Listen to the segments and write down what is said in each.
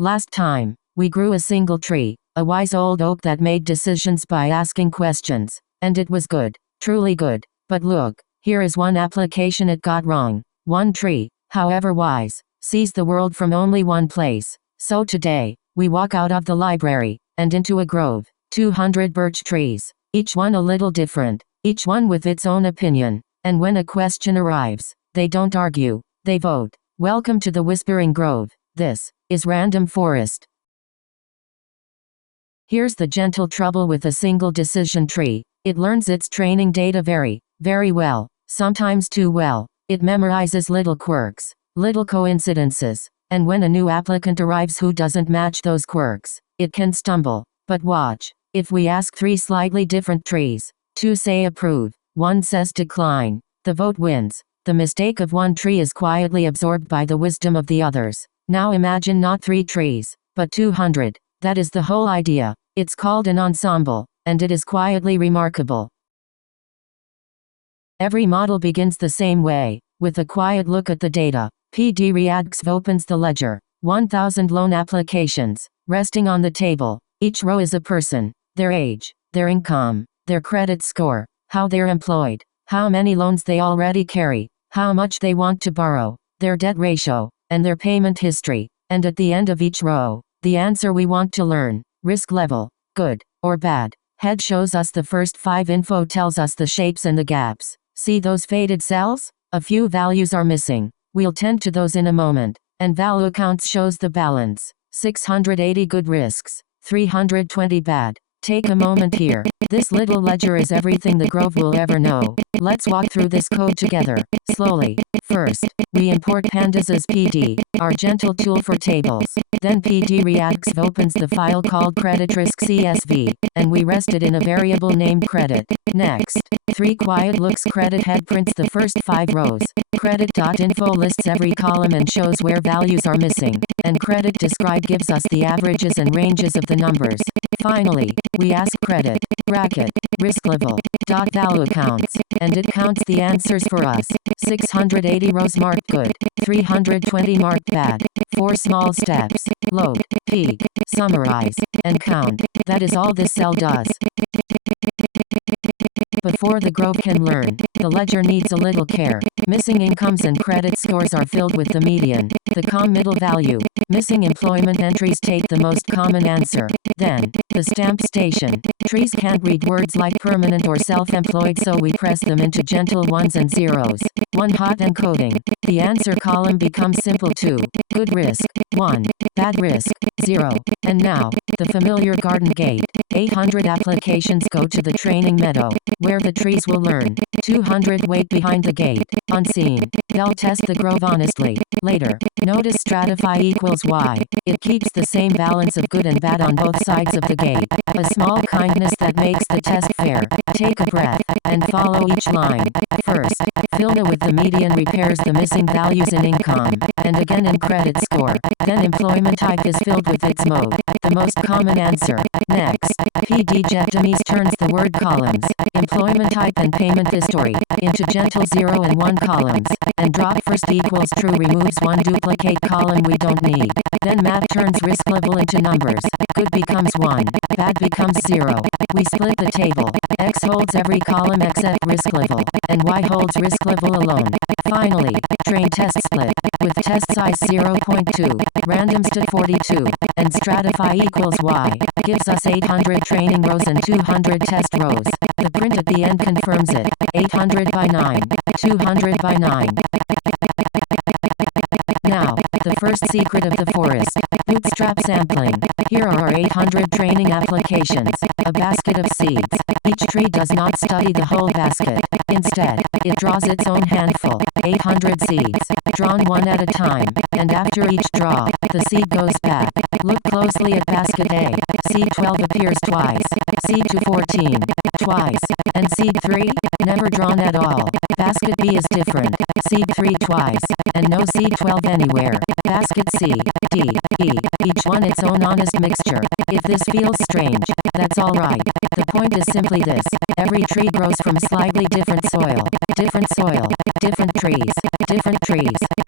Last time, we grew a single tree, a wise old oak that made decisions by asking questions. And it was good, truly good. But look, here is one application it got wrong. One tree, however wise, sees the world from only one place. So today, we walk out of the library, and into a grove, 200 birch trees, each one a little different, each one with its own opinion. And when a question arrives, they don't argue, they vote. Welcome to the Whispering Grove. This is Random Forest. Here's the gentle trouble with a single decision tree. It learns its training data very, very well, sometimes too well. It memorizes little quirks, little coincidences, and when a new applicant arrives who doesn't match those quirks, it can stumble. But watch, if we ask 3 slightly different trees, 2 say approve, 1 says decline, the vote wins. The mistake of one tree is quietly absorbed by the wisdom of the others. Now imagine not 3 trees, but 200. That is the whole idea. It's called an ensemble, and it is quietly remarkable. Every model begins the same way, with a quiet look at the data. PD Reacts opens the ledger. 1,000 loan applications, resting on the table. Each row is a person, their age, their income, their credit score, how they're employed, how many loans they already carry, how much they want to borrow, their debt ratio, and their payment history. And at the end of each row, the answer we want to learn. Risk level, good or bad. Head shows us the first 5 info, tells us the shapes and the gaps. See those faded cells? A few values are missing. We'll tend to those in a moment. And value accounts shows the balance. 680 good risks, 320 bad. Take a moment here. This little ledger is everything the Grove will ever know. Let's walk through this code together, slowly. First, we import Pandas as PD, our gentle tool for tables. Then PD Reacts opens the file called credit risk CSV, and we rest it in a variable named credit. Next, 3 quiet looks credit head prints the first 5 rows. Credit.info lists every column and shows where values are missing. And credit describe gives us the averages and ranges of the numbers. Finally, we ask credit, bracket, risk level, dot value counts, and it counts the answers for us. 680 rows marked good, 320 marked bad. 4 small steps, load, peak, summarize, and count. That is all this cell does. Before the Grove can learn, the ledger needs a little care. Missing incomes and credit scores are filled with the median, the middle value. Missing employment entries take the most common answer. Then, the stamp station. Trees can't read words like permanent or self-employed, so we press them into gentle ones and zeros. One hot encoding. The answer column becomes simple too. Good risk, 1. Bad risk, 0. And now, the familiar garden gate. 800 applications go to the training meadow, where the trees will learn. 200 wait behind the gate, unseen. They'll test the Grove honestly. Later, notice stratify equals y. It keeps the same balance of good and bad on both sides of the gate. A small kindness that makes the test fair. Take a breath, and follow each line. First, Filna with the median repairs the missing values in income, and again in credit score. Then employment type is filled with its mode, the most common answer. Next, PD Jeptimes turns the word columns, employment type and payment history, into gentle 0 and 1 columns, and drop first equals true removes one duplicate column we don't need. Then map turns risk level into numbers. Good becomes 1, bad becomes 0. We split the table. X holds every column except risk level, and Y holds risk level alone. Finally, train test split, with test size 0.2, randoms to 42, and stratify equals Y, gives us 800 training rows and 200 test rows. The print at the end confirms it. 800 by 9, 200 by 9. Now, the first secret of the forest. Bootstrap sampling. Here are our 800 training applications. A basket of seeds. Each tree does not study the whole basket. Instead, it draws its own handful. 800 seeds, drawn one at a time. And after each draw, the seed goes back. Look closely at basket A. Seed 12 appears twice. Seed 214, twice. And seed 3, never drawn at all. Basket B is different. Seed 3 twice. And no seed 12 anywhere. Basket C, D, E, each one its own honest mixture. If this feels strange, that's alright. The point point is simply this. Every tree grows from slightly different soil, different trees,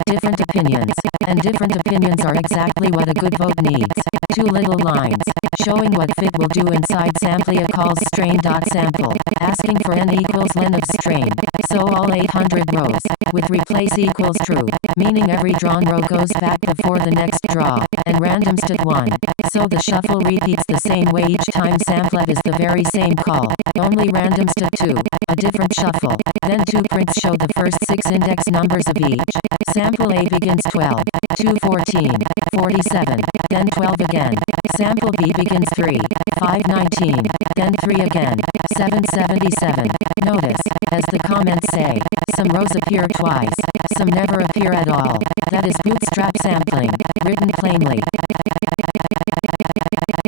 different opinions, and different opinions are exactly what a good vote needs. Two little lines, showing what fit will do inside samplia calls strain.sample, asking for n equals len of strain. So all 800 rows, with replace equals true, meaning every drawn row goes back before the next draw, and random stat 1. So the shuffle repeats the same way each time samplet is the very same call, only random stat 2, a different shuffle. Then two prints show the first 6 index numbers of each. Sample A begins 12, 2 14, 47, then 12 again. Sample B begins 3, 5 19, then 3 again, 7 77. Notice, as the comments say, some rows appear twice, some never appear at all. That is bootstrap sampling, written plainly.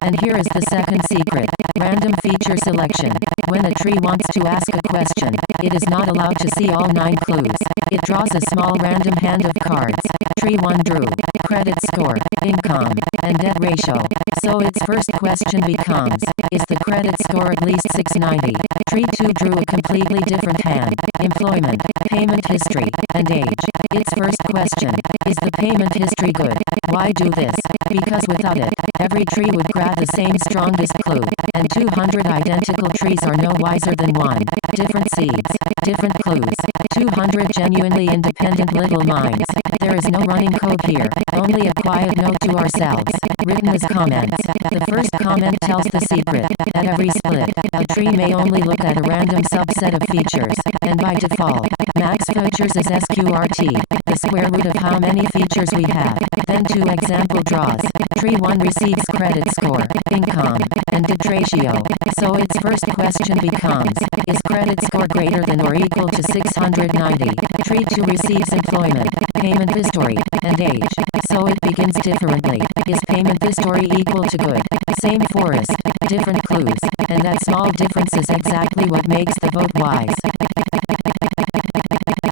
And here is the second secret, random feature selection. When a tree wants to ask a question, it is not allowed to see all 9 clues. It draws a small random hand of cards. Tree 1 drew credit score, income, and debt ratio. So its first question becomes, is the credit score at least 690? Tree 2 drew a completely different hand, employment, payment history, and age. Its first question, is the payment history good? Why do this? Because without it, every tree would grab the same strongest clue, and 200 identical trees are no wiser than one. Different seeds, different clues, 200 genuinely independent little minds. There is no running code here, only a quiet note to ourselves, written as comments. The first comment tells the secret. At every split, a tree may only look at a random subset of features, and by default, max features is SQRT, the square root of how many features we have. Then 2 example draws. Tree 1 receives credit score, income, and debt ratio. So its first question becomes, is credit score greater than or equal to 690? Tree 2 receives employment, payment history, and age. So it begins differently. Is payment history equal to good? Same forest, different clues, and that small difference is exactly what makes the vote wise.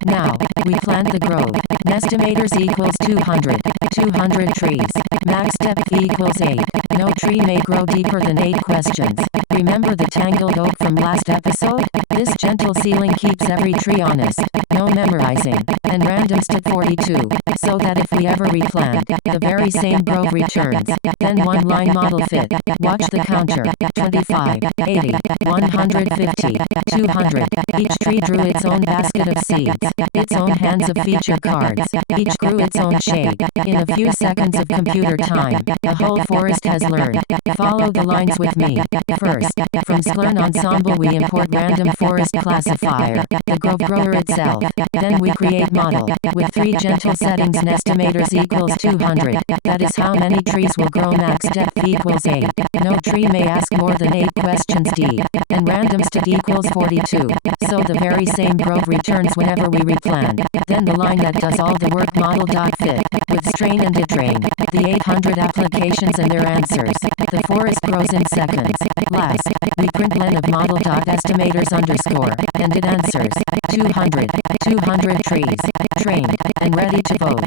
Now, we plant the grove. Nestimators equals 200, 200 trees. Max depth equals 8. No tree may grow deeper than 8 questions. Remember the tangled oak from last episode? This gentle ceiling keeps every tree honest. No memorizing. And random stat 42. So that if we ever replant, the very same grove returns. Then one line model fit. Watch the counter. 25, 80, 150, 200. Each tree drew its own basket of seeds, its own hands of feature cards. Each grew its own shade. In a few seconds of computer time, the whole forest has learned. Follow the lines with me. First, from Sklern Ensemble we import random forest classifier, the grove grower itself. Then we create model, with 3 gentle settings. Nestimators equals 200. That is how many trees will grow. Max depth equals 8. No tree may ask more than 8 questions deep. And random stat equals 42. So the very same grove returns whenever we replant. Then the line that does all the work model.fit, with strain and detrain, the 800 applications and their answers. The forest grows in seconds. Last, we print len of model.estimators underscore, and it answers 200, 200 trees, trained, and ready to vote.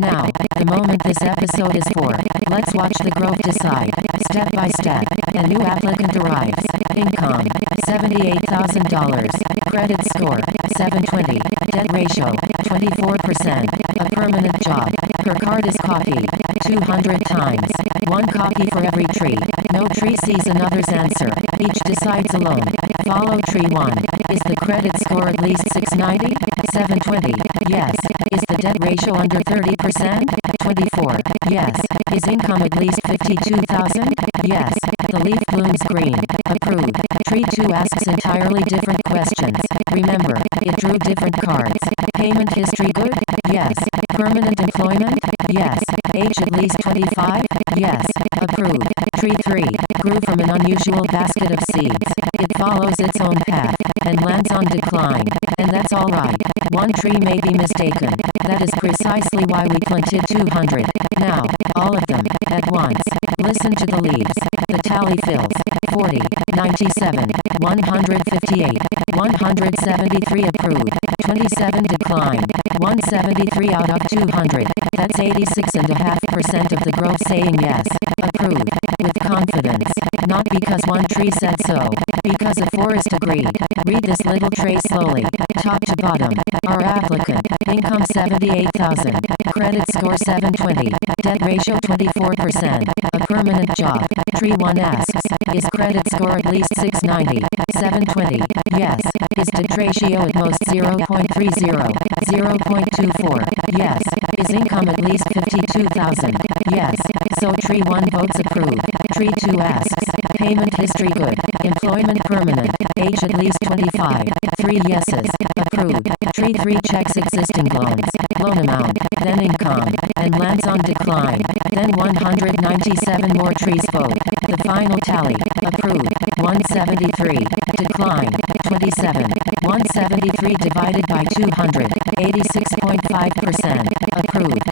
Now, the moment this episode is for, let's watch the grove decide, step by step. A new applicant arrives. Income, $78,000. Credit score, 720. Debt ratio, 24%. A permanent job. Her card is copied 200 times. 1 copy for every tree. No tree sees another's answer. Each decides alone. Follow tree 1. Is the credit score at least 690? 720. Yes. Is the debt ratio under 30%? 24. Yes. Is income at least 52,000? Yes. The leaf blooms green. Approved. Tree 2 asks entirely different questions. Remember, it drew different cards. Payment history good? Yes. Permanent employment? Yes. Age at least 25? Yes. Approved. Tree 3 grew from an unusual basket of seeds. It follows its own path and lands on decline. And that's alright. One tree may be mistaken. That is precisely why we planted 200. Now, all of them, at once. Listen to the leaves. The tally fills. 40, 97, 158, 173 approved, 27 declined, 173 out of 200. That's 86.5% of the grove saying yes. Approved. With confidence. evidence. Not because one tree said so. Because a forest agreed. Read this little tray slowly. Top to bottom. Our applicant. Income 78,000. Credit score 720. Debt ratio 24%. A permanent job. Tree 1 asks. Is credit score at least 690? 720. Yes. Is debt ratio at most 0.30? 0.24. Yes. Is income at least 52,000? Yes. So tree 1 votes approved. Tree 2 asks. Payment history good. Employment permanent. Age at least 25. 3 yeses. Approved. Tree 3 checks existing loans. Loan amount. Then income. And lands on decline. Then 197 more trees vote. The final tally. Approved. 173. Decline. 27. 173 divided by 200. 86.5%. Approved.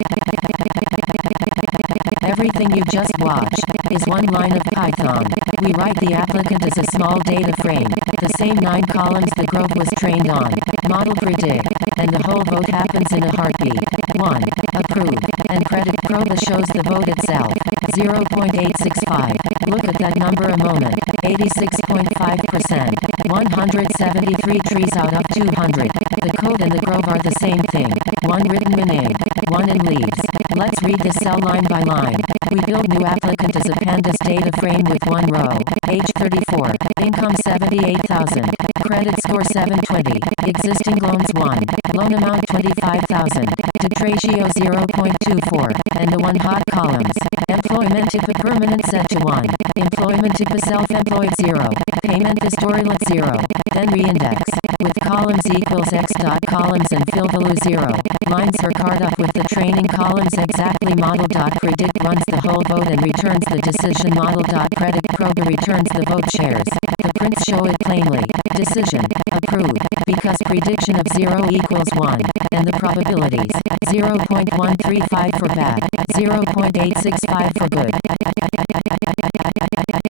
Everything you just watched is one line of Python. We write the applicant as a small data frame, the same 9 columns the Grove was trained on. Model predict, and the whole vote happens in a heartbeat. 1. Approve, and credit Proba shows the vote itself. 0.865. Look at that number a moment. 86.5%. 173 trees out of 200. The code and the Grove are the same thing. One written in egg, one in leaves. Let's read this cell line by line. We build new applicant as a Pandas data frame with 1 row. Age 34. Income 78,000. Credit score 720. Existing loans 1. Loan amount 25,000. Debt ratio 0.24. And the 1 hot columns. Employment type a permanent set to 1. Employment type a self-employed 0. Payment historical at 0. Then reindex. With columns equals x dot columns and fill below 0. Lines are card up with the training columns exactly. Model dot predict runs the whole vote and returns the decision. Model dot credit Proba returns the vote shares. The prints show it plainly. Decision. Approved. Because prediction of 0 equals 1. And the probabilities. 0.135 for bad. 0.865 for good.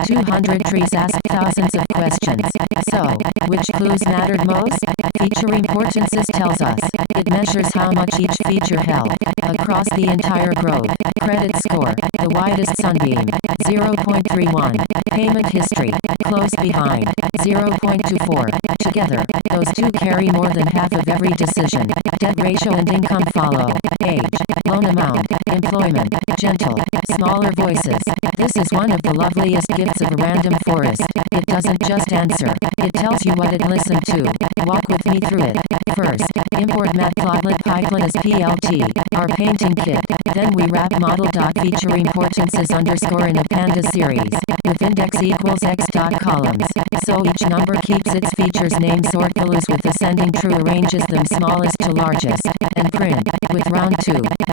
200 trees ask thousands of questions. So, which clues mattered most? Feature importances tells us. It measures how much each feature held across the entire Grove. Credit score, the widest sunbeam, 0.31. Payment history, close behind, 0.24. Together, those two carry more than half of every decision. Debt ratio and income follow. Age, loan amount, employment, gentle, smaller voices. This is one of the loveliest gifts of a random forest. It doesn't just answer. It tells you what it listened to. Walk with me through it. First, import Matplotlib pipeline as PLT, our painting kit. Then we wrap model.feature importances underscore in a Pandas series, with index equals x dot columns. So each number keeps its features name sort values with ascending true arranges them smallest to largest. And print, with round 2,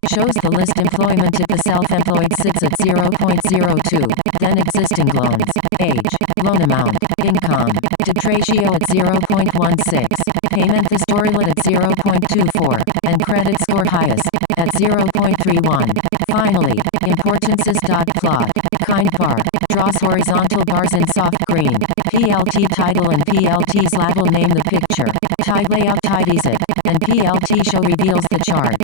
shows the list employment if the self-employed sits at 0.02. Then existing loans, age, loan amount, income, debt ratio at 0.16, payment historical at 0.24, and credit score highest, at 0.31. Finally, importances dot plot, kind bar, draws horizontal bars in soft green, PLT title and PLT's label name the picture, tide layout tidies it, and PLT show reveals the chart.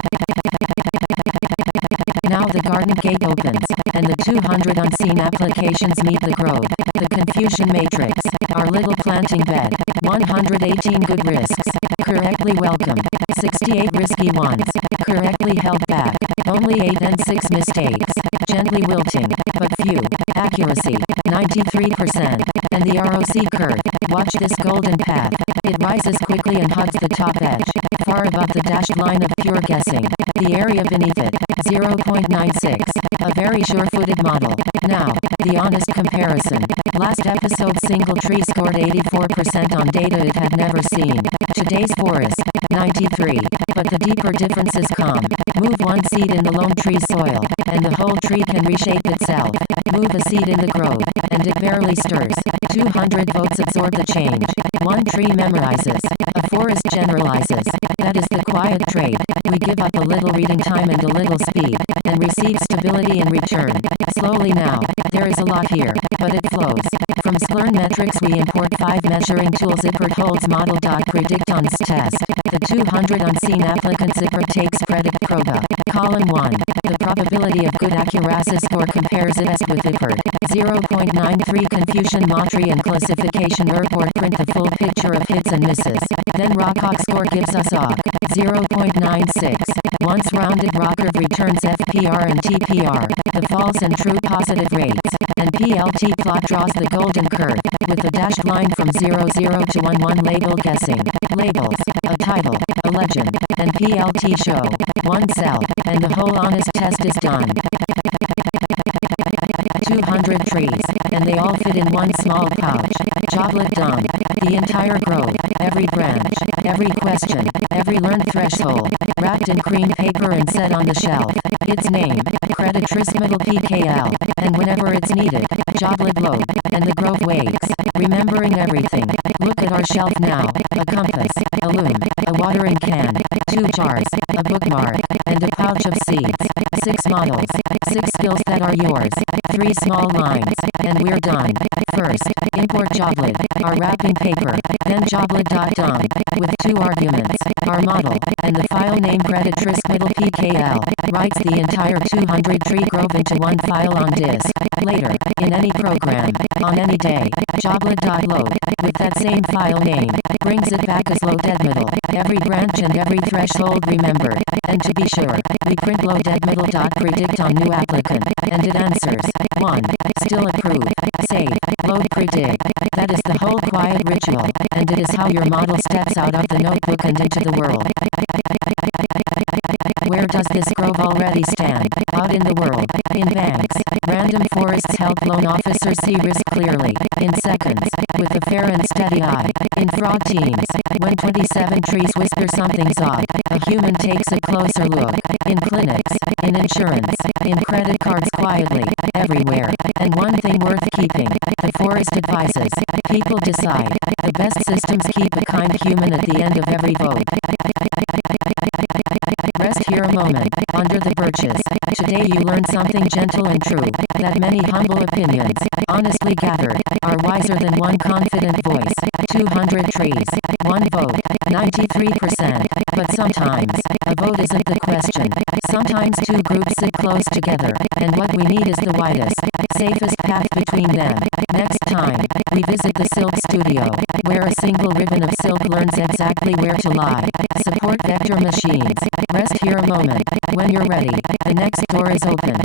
Now the garden gate opens, and the 200 unseen applications meet the Grove. The confusion matrix, our little planting bed, 118 good risks, correctly welcomed, 68 risky ones, correctly held back, only 8 and 6 mistakes, gently wilting, but few, accuracy, 93%, and the ROC curve, watch this golden path, it rises quickly and hugs the top edge, far above the dashed line of pure guessing, the area beneath it, 0.96, a very sure-footed model. Now, the honest comparison. Last episode single tree scored 84% on data it had never seen. Today's forest, 93. But the deeper differences come. Move one seed in the lone tree soil, and the whole tree can reshape itself. Move a seed in the Grove, and it barely stirs. 200 votes absorb the change. One tree memorizes. A forest generalizes. That is the quiet trait. We give up a little reading time and a little speed, and receive stability in return. Slowly now. There is a lot here, but it flows. From Splurn metrics we import 5 measuring tools. Zippert holds model.predict on test. The 200 unseen applicant Zippert takes credit Proba. Column 1. The probability of good accuracy score compares it with Zippert. 0.93 Confusion Matrian Classification Report print the full picture of hits and misses. Then Rockock score gives us a 0.96. Once rounded Rocker returns FPR and TPR, the false and true positive rates, and PLT plot draws the golden curve, with a dashed line from 00 to 11 label guessing. Labels, a title, a legend, and PLT show, one cell, and the whole honest test is done. 200 trees, and they all fit in one small pouch. Joblet dumb. The entire grove, every branch, every question, every learned threshold, wrapped in cream paper and set on the shelf. Its name, credit risk middle PKL, and whenever it's needed, Joblet load, and the grove wakes, remembering everything. Look at our shelf now, a compass, a loom, a watering can, 2 jars, a bookmark, and a pouch of seeds. 6 models, 6 skills that are yours, 3 small lines, and we're done. First, import Joblet, our wrapping paper, then Joblet.dumb, with 2 arguments, our model, and the file name credit risk middle PKL, writes the entire 200 tree grove into one file on disk. Later, in any program, on any day, Joblet.load, with that same file name, brings it back as loaded middle, every branch and every threshold remembered. And to be sure, we print loaded middle.predict on new applicant, and it answers 1. Still approved. Save. Load predict. That is the whole quiet ritual, and it is how your model steps out of the notebook and into the world. Where does this grove already stand? Out in the world. In banks. Random forests help loan officers see risk clearly. In seconds. With a fair and steady eye. In fraud teams. When 27 trees whisper something's odd, a human takes a closer look. In clinics. In insurance. In credit cards quietly. Everywhere. And one thing worth keeping. The forest advises. People decide. The best systems keep a kind human at the end of every vote. Rest here a moment, under the birches. Today you learned something gentle and true, that many humble opinions, honestly gathered, are wiser than one confident voice. 200 trees, one vote, 93%. But sometimes, a vote isn't the question. Sometimes 2 groups sit close together, and what we need is the widest, safest path between them. Next time, we visit the Silk Studio, where a single ribbon of silk learns exactly where to lie. Support vector machines. Rest here a moment. When you're ready, the next door is open.